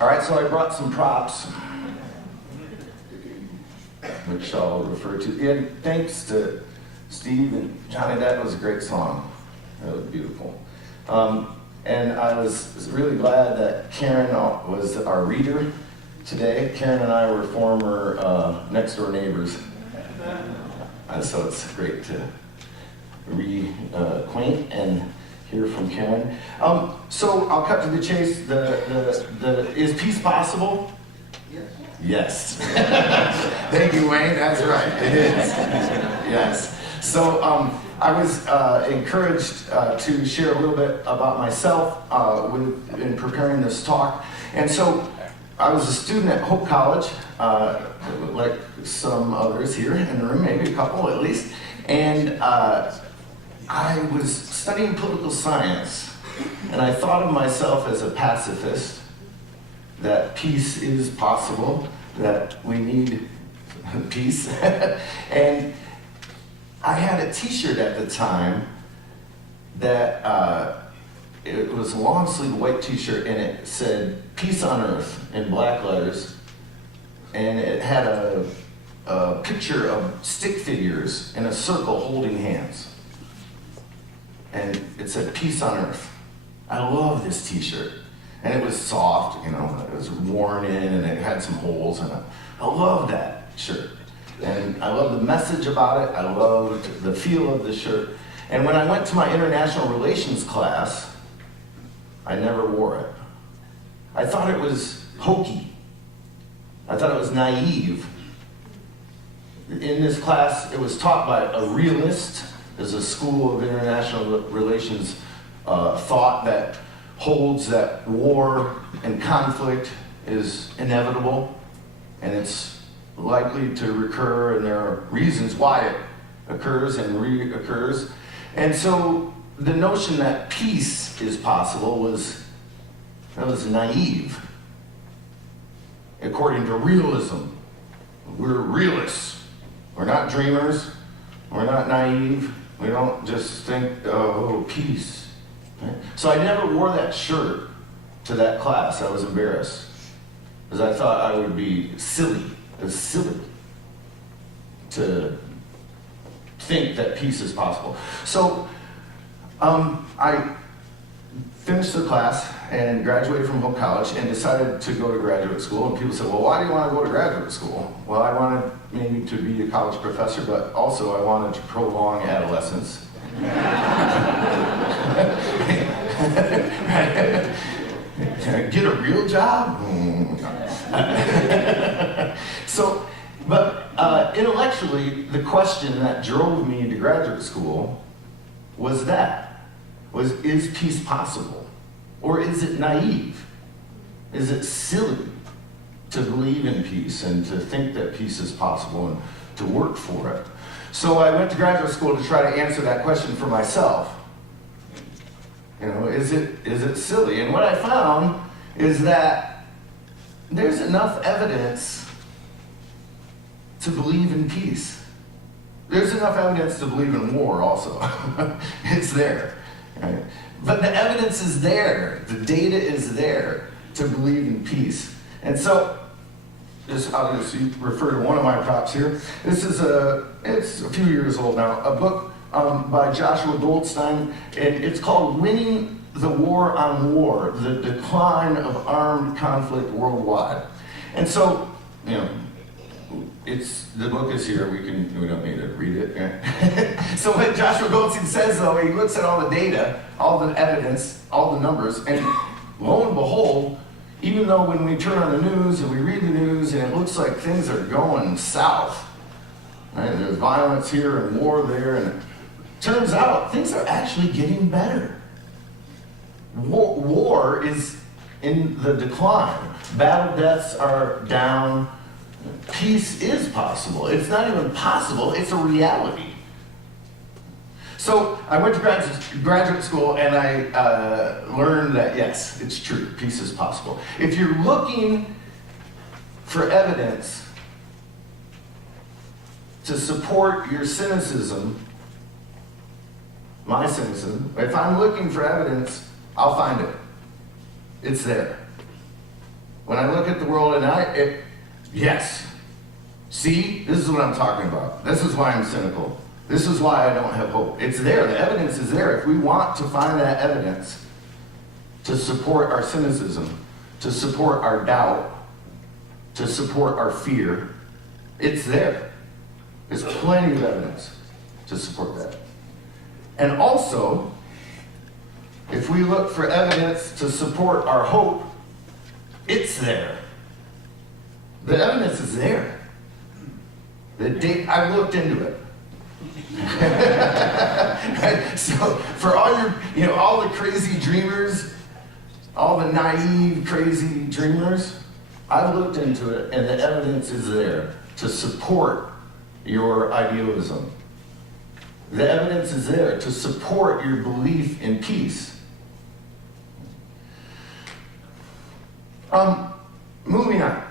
All right, so I brought some props, which I'll refer to. And thanks to Steve and Johnny, that was a great song. That was beautiful. And I was really glad that Karen was our reader today. Karen and I were former next-door neighbors. So it's great to reacquaint and hear from Karen. So I'll cut to the chase. Is peace possible? Yes. Thank you, Wayne. That's right. It is. Yes. So I was encouraged to share a little bit about myself in preparing this talk. And so I was a student at Hope College, like some others here in the room, maybe a couple at least. And I was studying political science, and I thought of myself as a pacifist, that peace is possible, that we need peace. And I had a t-shirt at the time that it was a long sleeve white t-shirt, and it said "Peace on Earth" in black letters, and it had a picture of stick figures in a circle holding hands. And it said "Peace on Earth." I love this t-shirt. And it was soft, you know, it was worn in and it had some holes in it. I love that shirt. And I love the message about it. I loved the feel of the shirt. And when I went to my international relations class, I never wore it. I thought it was hokey. I thought it was naive. In this class, it was taught by a realist. There's a school of international relations thought that holds that war and conflict is inevitable and it's likely to recur, and there are reasons why it occurs and reoccurs. And so the notion that peace is possible was naive. According to realism, we're realists. We're not dreamers. We're not naive. We don't just think, oh, peace. Right? So I never wore that shirt to that class. I was embarrassed because I thought I would be silly. It was silly to think that peace is possible. So I finished the class and graduated from Hope College and decided to go to graduate school. And people said, well, why do you want to go to graduate school? Well, I wanted maybe to be a college professor, but also I wanted to prolong adolescence. Get a real job? But intellectually, the question that drove me into graduate school was is peace possible? Or is it naive? Is it silly to believe in peace and to think that peace is possible and to work for it? So I went to graduate school to try to answer that question for myself. You know, is it silly? And what I found is that there's enough evidence to believe in peace. There's enough evidence to believe in war also. It's there. Right? But the evidence is there. The data is there to believe in peace. And so, I'll just refer to one of my props here. This is it's a few years old now, a book by Joshua Goldstein, and it's called Winning the War on War, The Decline of Armed Conflict Worldwide. And so, you know, the book is here, we don't need to read it. Right? So what Joshua Goldstein says, though, he looks at all the data, all the evidence, all the numbers, and lo and behold, even though when we turn on the news and we read the news and it looks like things are going south, right? There's violence here and war there, and it turns out things are actually getting better. War is in the decline. Battle deaths are down. Peace is possible. It's not even possible, it's a reality. So I went to graduate school and I learned that, yes, it's true, peace is possible. If you're looking for evidence to support your cynicism, my cynicism, if I'm looking for evidence, I'll find it. It's there. When When I look at the world yes. See, this is what I'm talking about. This is why I'm cynical. This is why I don't have hope. It's there. The evidence is there. If we want to find that evidence to support our cynicism, to support our doubt, to support our fear, it's there. There's plenty of evidence to support that. And also, if we look for evidence to support our hope, it's there. The evidence is there. I've looked into it. So for all all the crazy dreamers, all the naive, crazy dreamers, I've looked into it, and the evidence is there to support your idealism. The evidence is there to support your belief in peace. Moving on.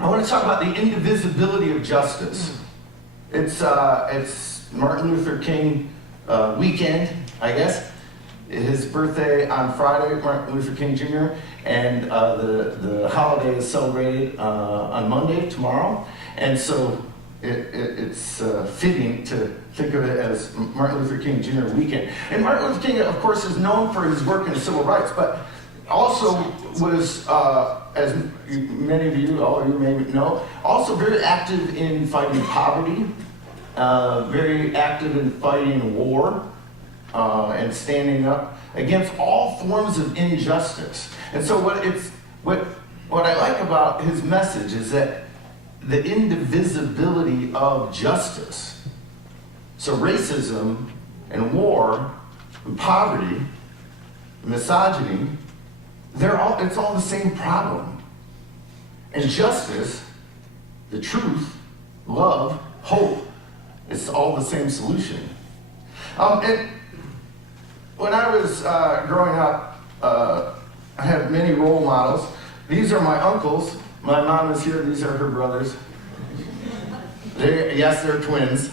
I want to talk about the indivisibility of justice. It's Martin Luther King weekend, I guess. His birthday on Friday, Martin Luther King Jr., and the holiday is celebrated on Monday, tomorrow. And so it's fitting to think of it as Martin Luther King Jr. weekend. And Martin Luther King, of course, is known for his work in civil rights, but also was, as many of you, all of you may know, also very active in fighting poverty, very active in fighting war, and standing up against all forms of injustice. And so what I like about his message is that the indivisibility of justice. So racism and war and poverty, misogyny, it's all the same problem. And justice, the truth, love, hope, it's all the same solution. And when I was growing up, I had many role models. These are my uncles. My mom is here. These are her brothers. They're twins.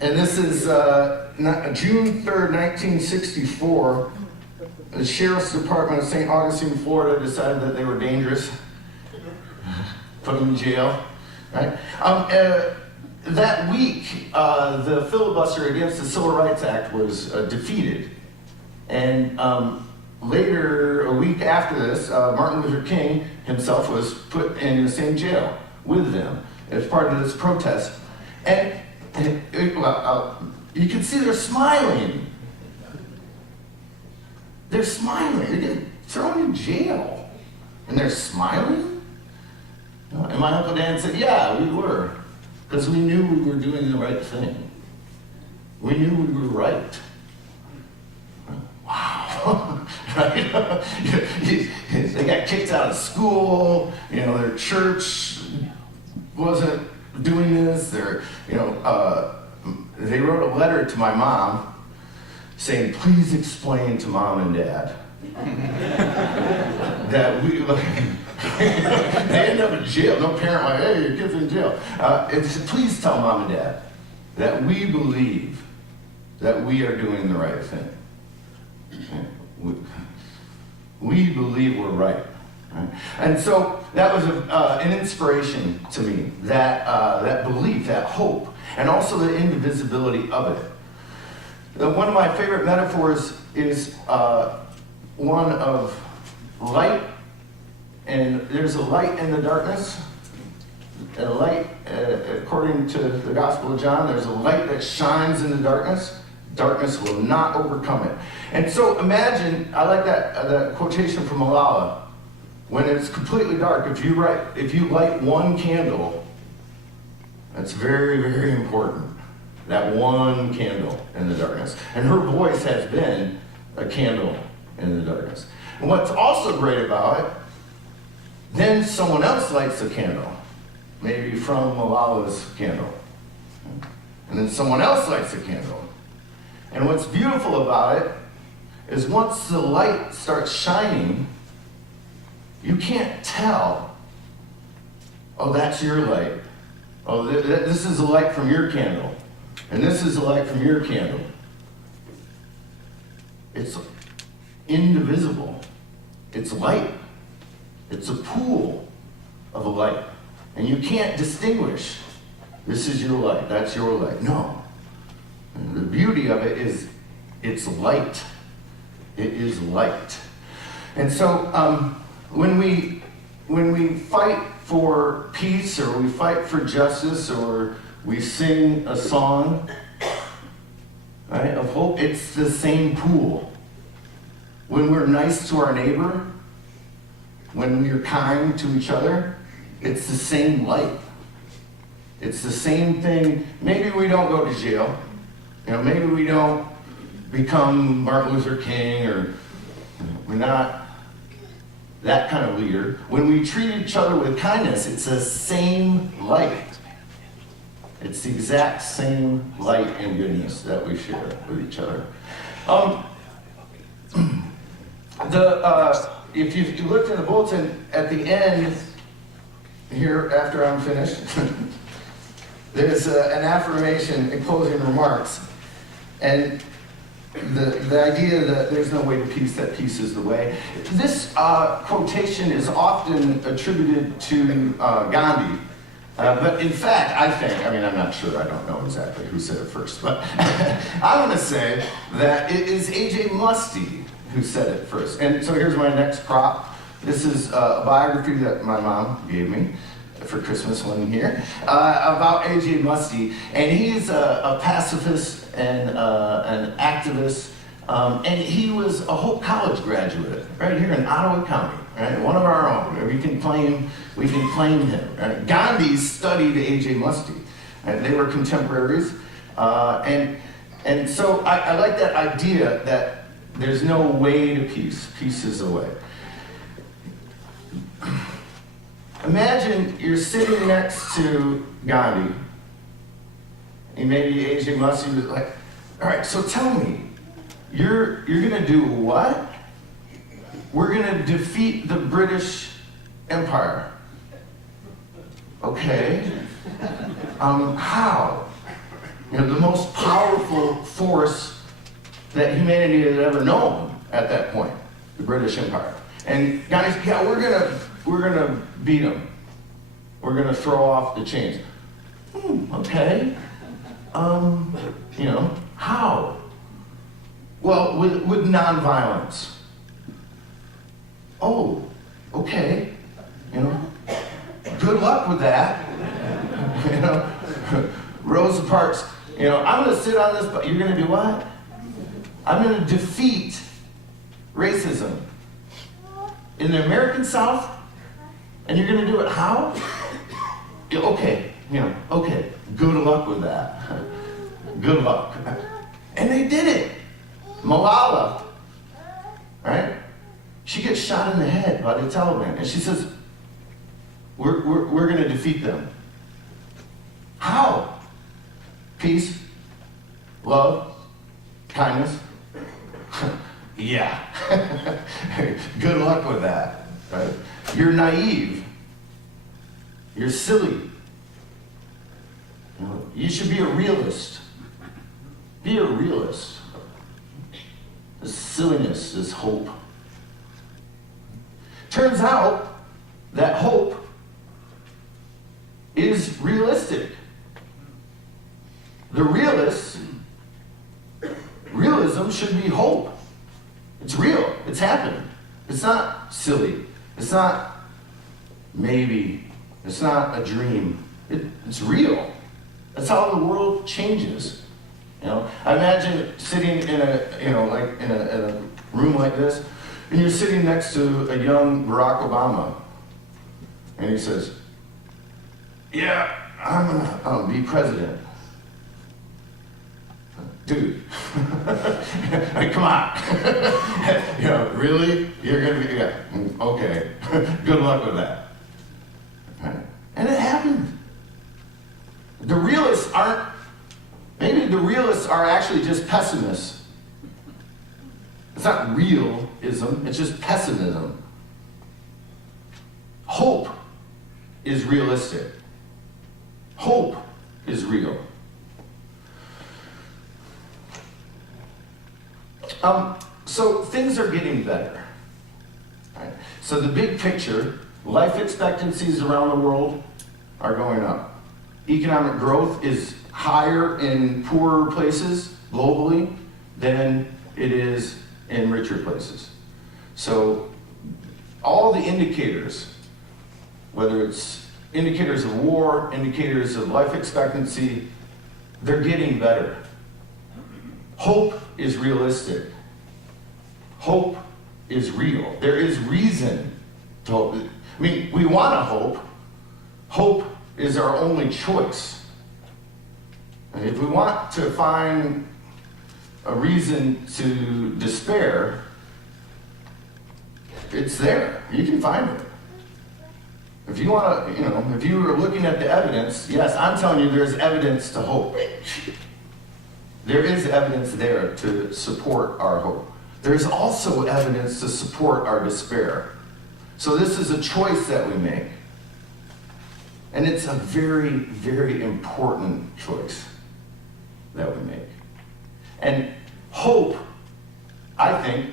And this is June 3rd, 1964. The Sheriff's Department of St. Augustine, Florida decided that they were dangerous. Put them in jail. Right? That week, the filibuster against the Civil Rights Act was defeated. And later, a week after this, Martin Luther King himself was put in the same jail with them as part of this protest. And you can see they're smiling. They're smiling. They're getting thrown in jail. And they're smiling? And my Uncle Dan said, yeah, we were. Because we knew we were doing the right thing. We knew we were right. Wow. Right? They got kicked out of school. Their church wasn't doing this. They wrote a letter to my mom saying, please explain to Mom and Dad that we, they end up in jail. No parent like, hey, your kid's in jail. Please tell Mom and Dad that we believe that we are doing the right thing. We believe we're right. Right? And so that was an inspiration to me, that belief, that hope, and also the indivisibility of it. One of my favorite metaphors is one of light, and there's a light in the darkness. A light, according to the Gospel of John, there's a light that shines in the darkness. Darkness will not overcome it. And so imagine, I like that quotation from Malala, when it's completely dark, if you light one candle, that's very, very important. That one candle in the darkness. And her voice has been a candle in the darkness. And what's also great about it, then someone else lights a candle, maybe from Malala's candle. And then someone else lights a candle. And what's beautiful about it is once the light starts shining, you can't tell, oh, that's your light. Oh, this is the light from your candle. And this is the light from your candle. It's indivisible. It's light. It's a pool of light. And you can't distinguish, this is your light, that's your light. No. And the beauty of it is it's light. It is light. And so when we fight for peace, or we fight for justice, or we sing a song, right, of hope, it's the same pool. When we're nice to our neighbor, when we're kind to each other, it's the same light. It's the same thing. Maybe we don't go to jail. Maybe we don't become Martin Luther King, or we're not that kind of leader. When we treat each other with kindness, it's the same light. It's the exact same light and goodness that we share with each other. If you looked in the bulletin at the end here, after I'm finished, there's an affirmation in closing remarks, and the idea that there's no way to peace, that peace is the way. This quotation is often attributed to Gandhi, but in fact, I'm not sure, I don't know exactly who said it first, but I'm going to say that it is A.J. Musty who said it first. And so here's my next prop. This is a biography that my mom gave me for Christmas one year about A.J. Musty. And he's a pacifist and an activist. And he was a Hope College graduate right here in Ottawa County, right? One of our own. We can claim him. Right? Gandhi studied A.J. Musty. And they were contemporaries. And so I like that idea that there's no way to peace. Peace is the way. Imagine you're sitting next to Gandhi, and maybe A.J. Musty was like, all right, so tell me, you're going to do what? We're going to defeat the British Empire. Okay. How? The most powerful force that humanity had ever known at that point, the British Empire. And Gandhi said, yeah, we're gonna beat them. We're gonna throw off the chains. Okay. How? Well, with nonviolence. Oh, okay. Good luck with that. Rosa Parks. I'm gonna sit on this, but you're gonna do what? I'm going to defeat racism in the American South, and you're going to do it how? Okay, okay, good luck with that. Good luck. And they did it. Malala, right? She gets shot in the head by the Taliban, and she says, we're going to defeat them. How? Peace, love, kindness. Yeah. Good luck with that. Right? You're naive. You're silly. You should be a realist. Be a realist. This silliness is hope. Turns out that hope is realistic. The realism should be hope. It's real. It's happened. It's not silly. It's not maybe. It's not a dream. It's real. That's how the world changes. I imagine sitting in a room like this, and you're sitting next to a young Barack Obama, and he says, "Yeah, I'm gonna be president." Dude, come on. Really? You're gonna be, yeah, okay. Good luck with that. Right? And it happened. Maybe the realists are actually just pessimists. It's not realism, it's just pessimism. Hope is realistic. Hope is real. So things are getting better. Right? So the big picture Life expectancies around the world are going up. Economic growth is higher in poorer places globally than it is in richer places. So all the indicators, whether it's indicators of war, indicators of life expectancy, they're getting better. Hope is realistic. Hope is real. There is reason to hope. I mean, we want to hope. Hope is our only choice. And if we want to find a reason to despair, it's there. You can find it. If you want to, if you were looking at the evidence, yes, I'm telling you there's evidence to hope. There is evidence there to support our hope. There's also evidence to support our despair. So this is a choice that we make. And it's a very, very important choice that we make. And hope, I think,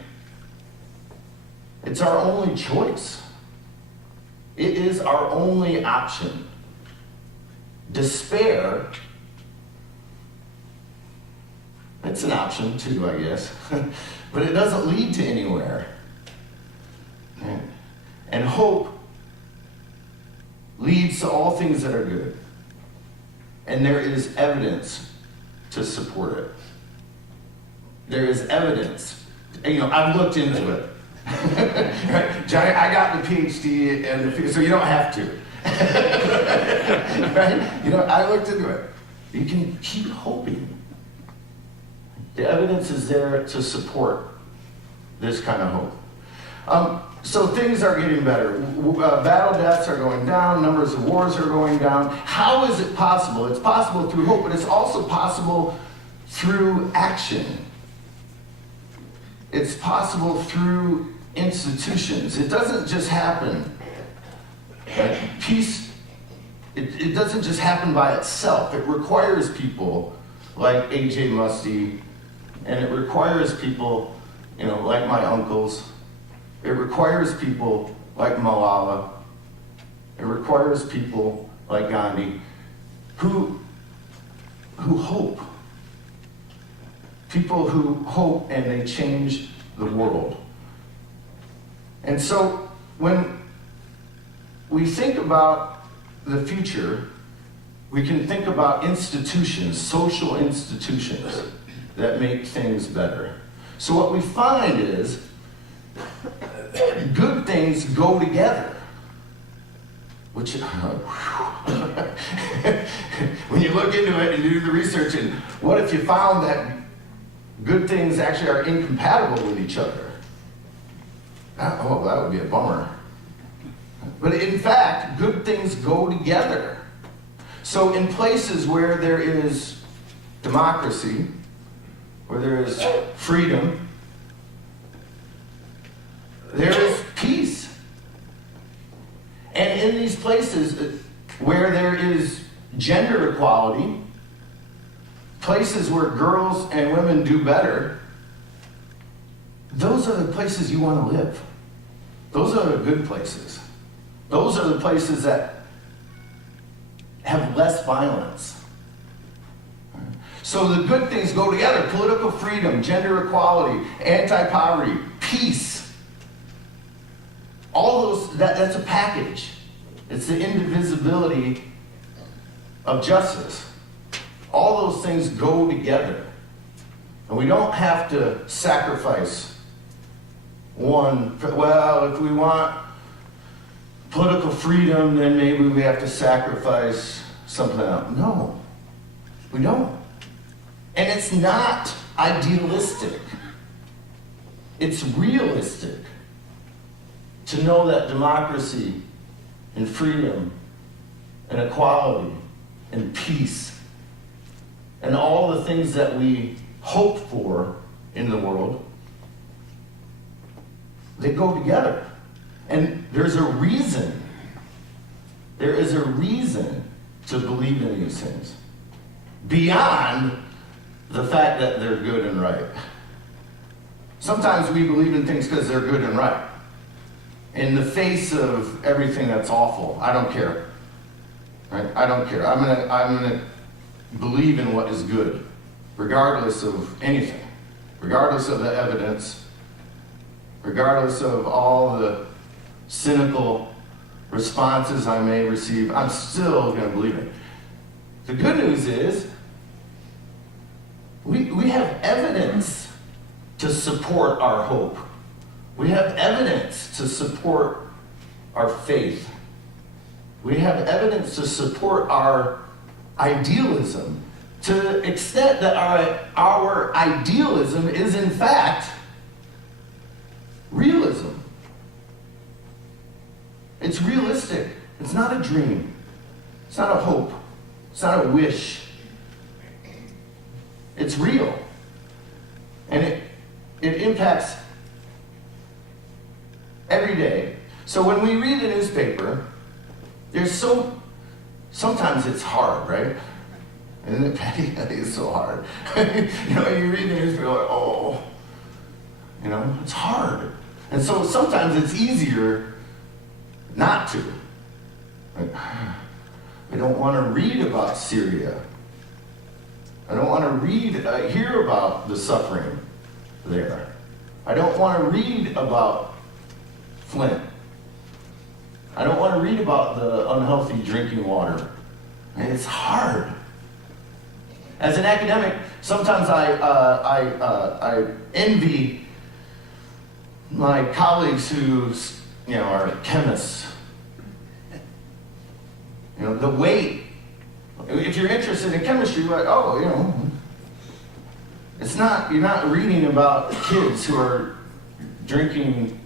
it's our only choice. It is our only option. Despair, it's an option too, I guess. But it doesn't lead to anywhere. And hope leads to all things that are good. And there is evidence to support it. There is evidence. I've looked into it. Right? Johnny, I got the PhD, so you don't have to. Right? I looked into it. You can keep hoping. The evidence is there to support this kind of hope. So things are getting better. Battle deaths are going down. Numbers of wars are going down. How is it possible? It's possible through hope, but it's also possible through action. It's possible through institutions. It doesn't just happen. Peace, it doesn't just happen by itself. It requires people like A.J. Musty, and it requires people, like my uncles. It requires people like Malala. It requires people like Gandhi who hope. People who hope and they change the world. And so when we think about the future, we can think about institutions, social institutions that make things better. So what we find is good things go together. Which, when you look into it and you do the research, and what if you found that good things actually are incompatible with each other? Oh, that would be a bummer. But in fact, good things go together. So in places where there is democracy, where there is freedom, there is peace. And in these places where there is gender equality, places where girls and women do better, those are the places you want to live. Those are the good places. Those are the places that have less violence. So the good things go together: political freedom, gender equality, anti-poverty, peace. All those, that's a package. It's the indivisibility of justice. All those things go together. And we don't have to sacrifice one. Well, if we want political freedom, then maybe we have to sacrifice something else. No, we don't. And it's not idealistic. It's realistic to know that democracy and freedom and equality and peace and all the things that we hope for in the world, they go together. And there's a reason. There is a reason to believe in these things beyond the fact that they're good and right. Sometimes we believe in things because they're good and right. In the face of everything that's awful, I don't care. Right? I don't care. I'm gonna believe in what is good, regardless of anything, regardless of the evidence, regardless of all the cynical responses I may receive. I'm still going to believe it. The good news is we have evidence to support our hope. We have evidence to support our faith. We have evidence to support our idealism, to the extent that our idealism is in fact realism. It's realistic. It's not a dream. It's not a hope. It's not a wish. It's real. And it impacts every day. So when we read the newspaper, sometimes it's hard, right? Isn't it, Patty? I think it's so hard. You read the newspaper, like, oh, it's hard. And so sometimes it's easier not to. Like, I don't want to read about Syria. I don't want to hear about the suffering there. I don't want to read about Flint. I don't want to read about the unhealthy drinking water. And it's hard. As an academic, sometimes I envy my colleagues who are chemists. The weight. If you're interested in chemistry, you're like, you're not reading about kids who are drinking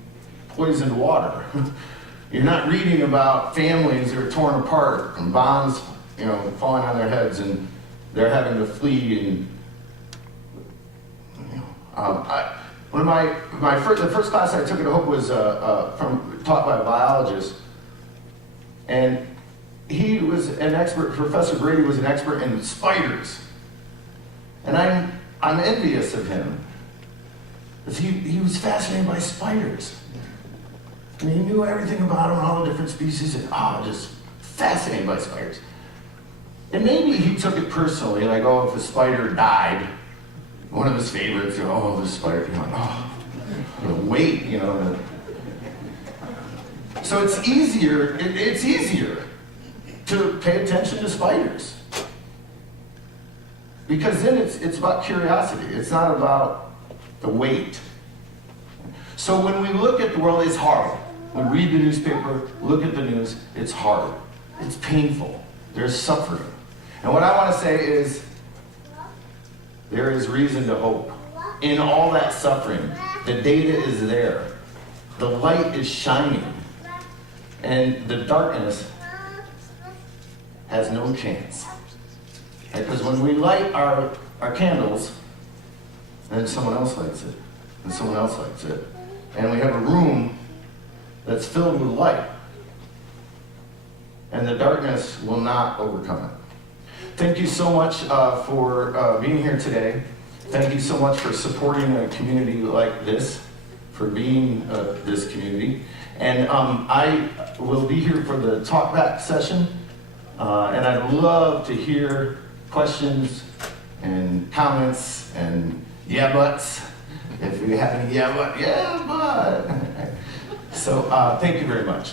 poisoned water. You're not reading about families who are torn apart and bombs, falling on their heads and they're having to flee. And the first class I took at Hope was taught by a biologist, and he was an expert. Professor Brady was an expert in spiders, and I'm envious of him because he was fascinated by spiders. I mean, he knew everything about them, all the different species, and just fascinated by spiders. And maybe he took it personally, like, if a spider died, one of his favorites, this spider, the weight, So it's easier to pay attention to spiders. Because then it's about curiosity. It's not about the weight. So when we look at the world, it's hard. We read the newspaper, look at the news, it's hard. It's painful. There's suffering. And what I want to say is, there is reason to hope. In all that suffering, the data is there. The light is shining. And the darkness has no chance. Because when we light our candles, then someone else lights it. And someone else lights it. And we have a room that's filled with light. And the darkness will not overcome it. Thank you so much for being here today. Thank you so much for supporting a community like this, for being this community. And I will be here for the talk back session. And I'd love to hear questions and comments and yeah buts. If you have any yeah but. So thank you very much.